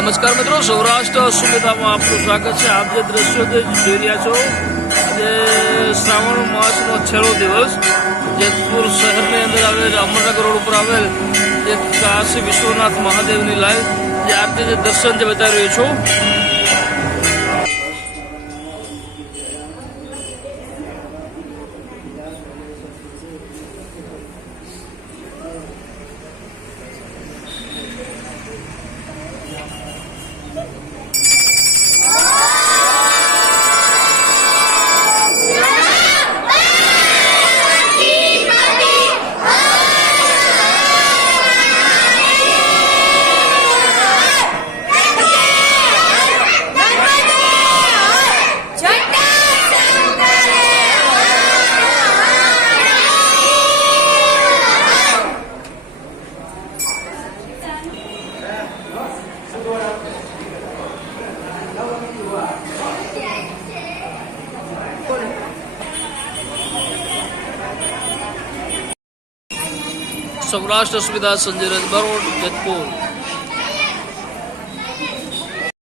નમસ્કાર મિત્રો, સૌરાષ્ટ્ર સુવિધામાં આપનું સ્વાગત છે। આપ જે દ્રશ્યો જોઈ રહ્યા છો, આજે શ્રાવણ માસનો છેલ્લો દિવસ જેતપુર શહેરની અંદર આવેલ અમરનગર રોડ ઉપર આવેલ જે કાશી વિશ્વનાથ મહાદેવની લાઈવ જે આરતી જે દર્શન જે બતાવી રહ્યો છું। સૌરાષ્ટ્ર સુવિધા સંજય રજબરોડ જેતપુર।